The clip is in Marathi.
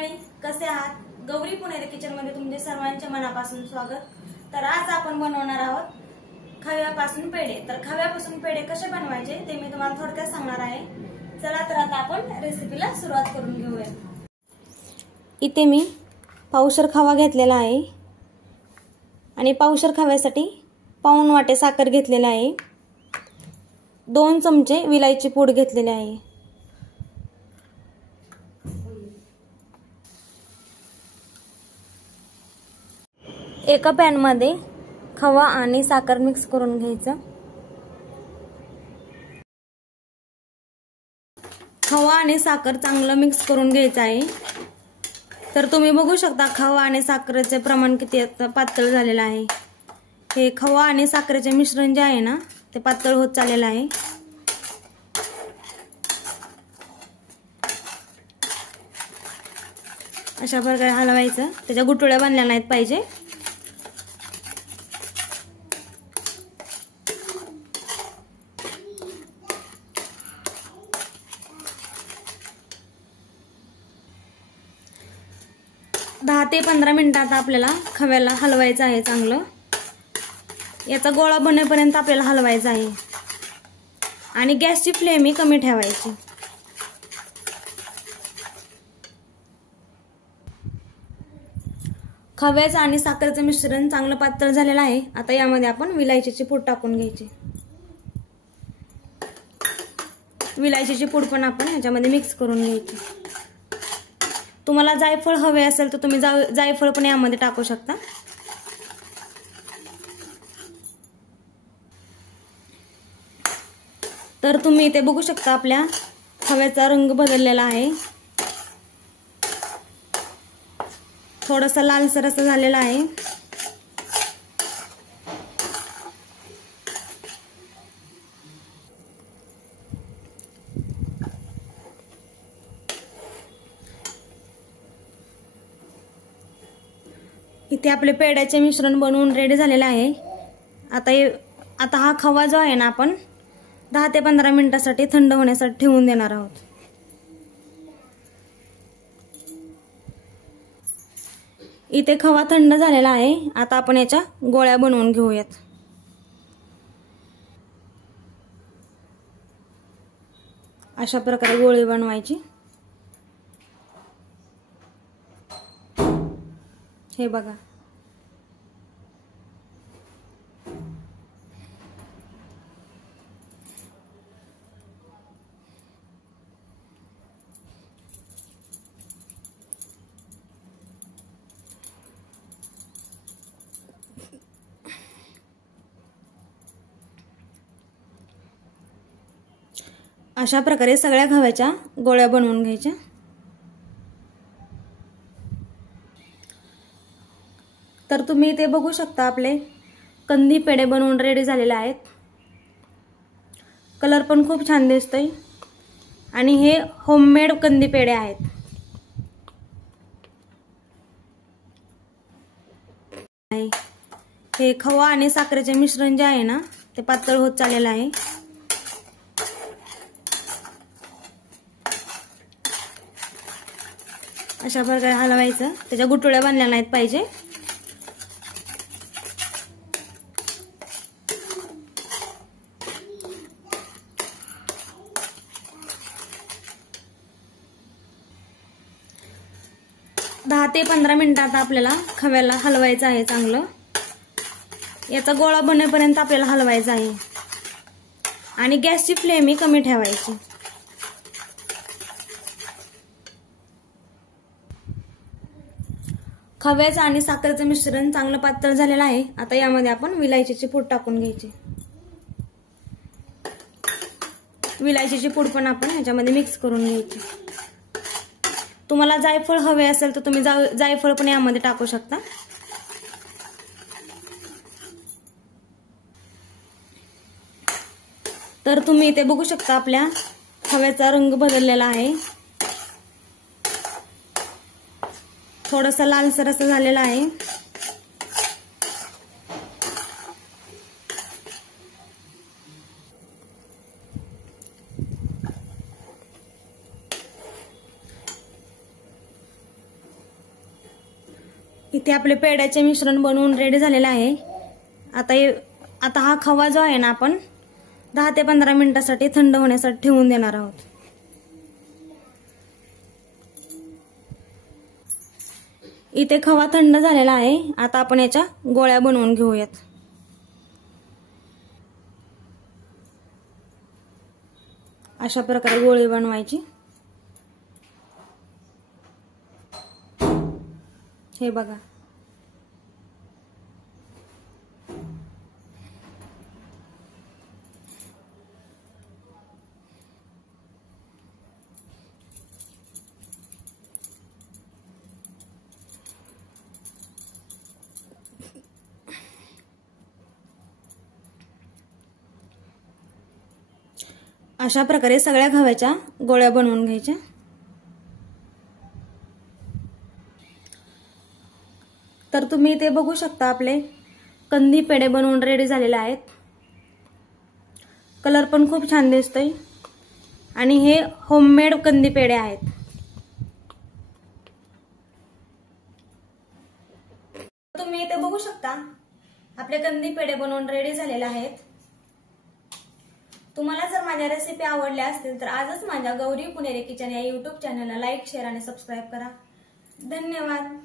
मंडळी, कसे आहात? गौरी पुणेरी किचन मध्ये तुमचे सर्वांचे मनापासून स्वागत। तर आज आपण बनवणार आहोत खव्यापासून पेढे। तर खव्यापासून पेढे कसे बनवायचे ते मी तुम्हाला थोडक्यात सांगणार आहे। चला तर आता आपण रेसिपीला सुरुवात करून घेऊया। इथे मी पावशेर खवा घेतलेला आहे आणि पावशेर खव्यासाठी पाऊण वाटी साखर घेतलेला आहे। 2 चमचे विलायची पूड घेतलेली आहे। एका पॅन मध्ये खवा आणि साखर मिक्स करून घ्यायचं। खवा आणि साखर चांगलं मिक्स करून घ्यायचं आहे। तर तुम्ही बघू शकता खवा आणि साखरेचे प्रमाण किती पातळ झालेलं आहे। हे खवा आणि साखरेचे मिश्रण जे आहे ना ते पातळ होत चाललेलं आहे। अशा प्रकारे हलवायचं, त्याच्या गुठळ्या बनल्या नाहीत पाहिजे। दहा ते 15 मिनिटात आपल्याला खव्याला हलवायचं आहे चांगलं। याचा गोळा बनेपर्यंत आपल्याला हलवायचं आहे आणि गॅसची फ्लेम ही कमी ठेवायची। खव्याचं आणि साखरेचं मिश्रण चांगलं पातळ झालेलं आहे। आता यामध्ये आपण विलायचीची पूड टाकून घ्यायची। विलायचीची पूड पण आपण ह्याच्यामध्ये मिक्स करून घ्यायची। तुम्हाला जायफळ हवे असेल तर तुम्ही जायफळ पण यामध्ये टाकू शकता। तर तुम्ही इथे बघू शकता आपल्या खव्याचा रंग बदललेला आहे, थोडासा लालसर असं झालेला आहे। इथे आपले पेढ्याचे मिश्रण बनवून रेडी झालेले आहे। आता हा खवा जो आहे ना आपण 10 ते 15 मिनिटांसाठी थंड होण्यासाठी ठेवून देणार आहोत। इथे खवा थंड झालेला आहे। आता आपण याच्या गोळ्या बनवून घेऊयात। अशा प्रकारे गोळी बनवायची। हे बघा, अशा प्रकारे सगळ्या खव्याच्या गोळ्या बनवून घ्यायच्या। तर तुम्ही इथे बघू शकता आपले कंदी पेढे बनवून रेडी झालेले आहेत। कलर पण खूप छान दिसतोय आणि हे होममेड कंदी पेढे आहेत। हे खवा आणि साखरेचे मिश्रण जे आहे ना ते पातळ होत चाललेलं आहे। अशा प्रकारे हलवायचं, त्याच्या गुठळ्या बनल्या नाहीत पाहिजे। दहा ते 15 मिनिटात आपल्याला खव्याला हलवायचं आहे चांगलं। याचा गोळा बनेपर्यंत आपल्याला हलवायचं आहे आणि गॅसची फ्लेम ही कमी ठेवायची। खव्याचं आणि साखरेचं मिश्रण चांगलं पातळ झालेलं आहे। आता यामध्ये आपण विलायचीची पूड टाकून घ्यायची। विलायचीची पूड पण आपण ह्याच्यामध्ये मिक्स करून घ्यायची। तुम्हाला जायफळ हवे असेल तर तुम्ही जायफळ पण यामध्ये टाकू शकता। तर तुम्ही इथे बघू शकता आपल्या खव्याचा रंग बदललेला आहे, थोडासा लालसर असं झालेला आहे। इथे आपले पेढ्याचे मिश्रण बनवून रेडी झालेले आहे। आता हा खवा जो आहे ना आपण 10 ते 15 मिनिटांसाठी थंड होण्यासाठी ठेवून देणार आहोत। इथे खवा थंड झालेला आहे। आता आपण याच्या गोळ्या बनवून घेऊयात। अशा प्रकारे गोळी बनवायची। हे बघा, अशा प्रकारे सगळ्या खव्याच्या गोळ्या बनवून घ्यायच्या। तर तुम्ही इथे बघू शकता आपले कंदी पेढे बनवून रेडी झालेले आहेत। कलर पण खूप छान दिसतोय आणि हे होममेड कंदी पेढे आहेत। तुम्ही इथे बघू शकता आपले कंदी पेढे बनवून रेडी झालेले आहेत। तुम्हाला जर माझ्या रेसिपी आवडल्या असतील तर आजच माझ्या गौरी पुणेरे किचन या YouTube चॅनलला लाईक, शेअर आणि सबस्क्राईब करा। धन्यवाद।